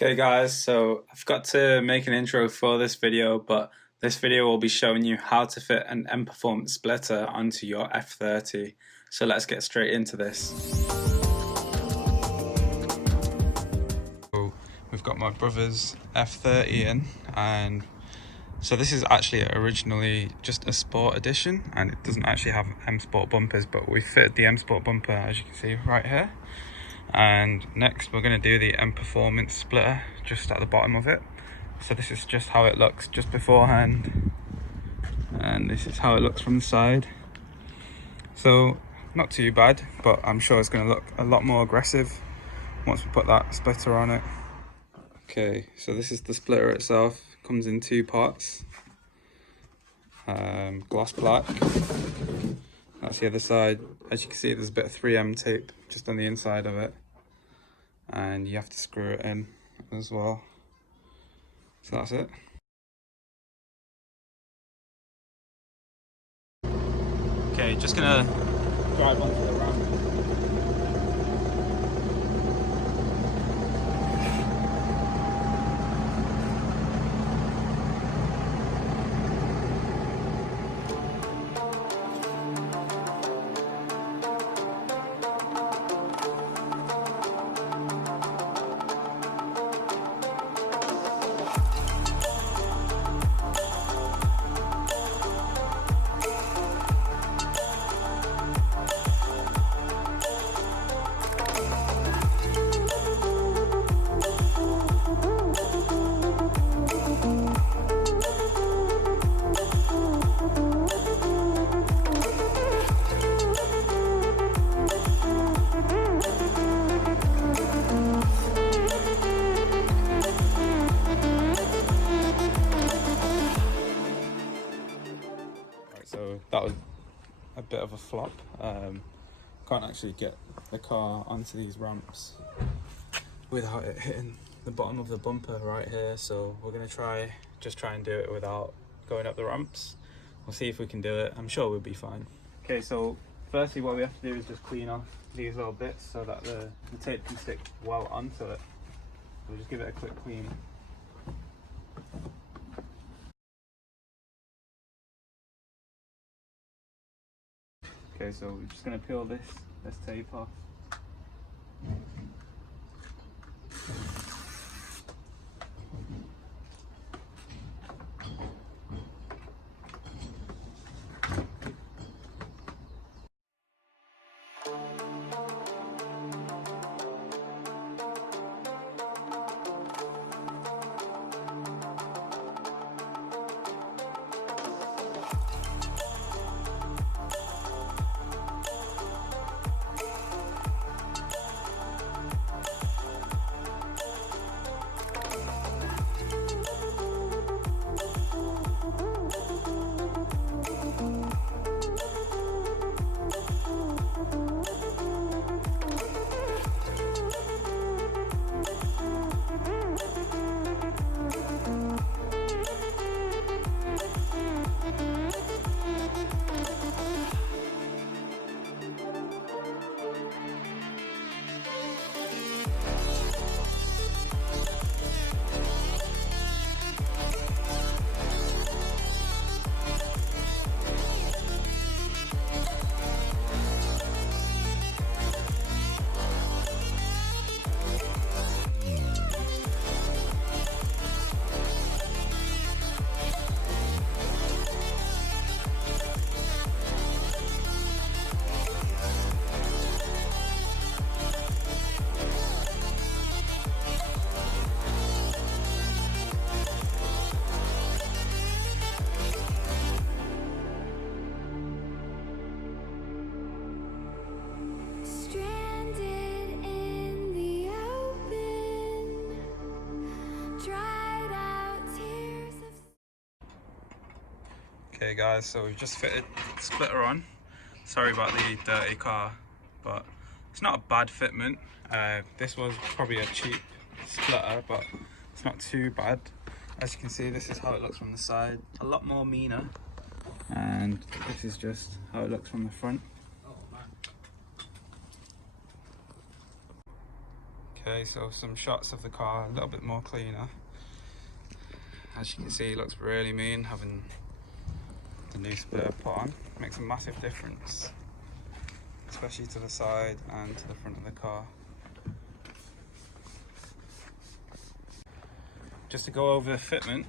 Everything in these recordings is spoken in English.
Okay guys, so I've got to make an intro for this video, but this video will be showing you how to fit an M Performance splitter onto your F30. So let's get straight into this. So we've got my brother's F30 in, and so this is actually originally just a Sport edition and it doesn't actually have M Sport bumpers, but we fitted the M Sport bumper as you can see right here. And next we're going to do the M Performance splitter just at the bottom of it. So this is just how it looks just beforehand, and this is how it looks from the side. So not too bad, but I'm sure it's going to look a lot more aggressive once we put that splitter on it. Okay, so this is the splitter itself. It comes in two parts. Gloss black. That's the other side. As you can see, there's a bit of 3M tape just on the inside of it, and you have to screw it in as well. So that's it. Okay, just gonna drive onto the ramp. So that was a bit of a flop. Can't actually get the car onto these ramps without it hitting the bottom of the bumper right here. So we're gonna try and do it without going up the ramps. We'll see if we can do it. I'm sure we'll be fine. Okay, so firstly what we have to do is just clean off these little bits so that the tape can stick well onto it. We'll just give it a quick clean. Okay, so we're just going to peel this tape off. Okay guys, so we've just fitted the splitter on. Sorry about the dirty car, but it's not a bad fitment. This was probably a cheap splitter, but it's not too bad. As you can see, this is how it looks from the side. A lot more meaner. And this is just how it looks from the front. Okay, so some shots of the car, a little bit more cleaner. As you can see, it looks really mean having the new splitter put on. Makes a massive difference, especially to the side and to the front of the car. Just to go over the fitment,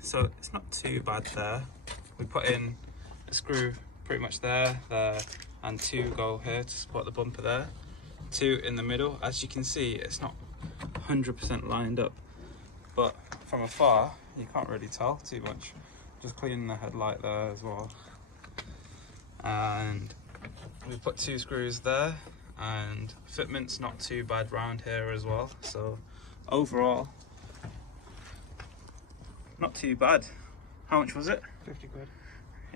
so it's not too bad there. We put in a screw pretty much there, and 2 go here to support the bumper there. 2 in the middle. As you can see, it's not 100% lined up, but from afar you can't really tell too much. Just cleaning the headlight there as well. And we put 2 screws there, and fitment's not too bad round here as well. So overall, not too bad. How much was it? 50 quid.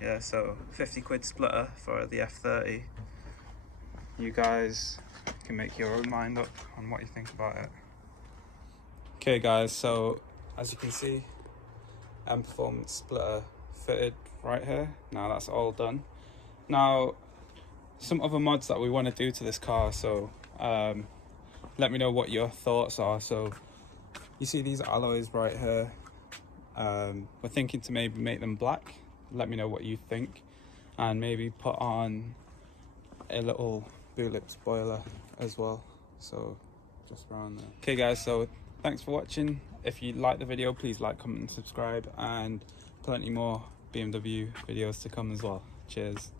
Yeah, so 50 quid splitter for the F30. You guys can make your own mind up on what you think about it. Okay guys, so as you can see, M Performance splitter fitted right here. Now that's all done. Now, some other mods that we want to do to this car, so let me know what your thoughts are. So you see these alloys right here, we're thinking to maybe make them black. Let me know what you think, and maybe put on a little boot spoiler as well, so just around there. Okay guys, so thanks for watching. If you like the video, please like, comment and subscribe, and plenty more BMW videos to come as well. Cheers.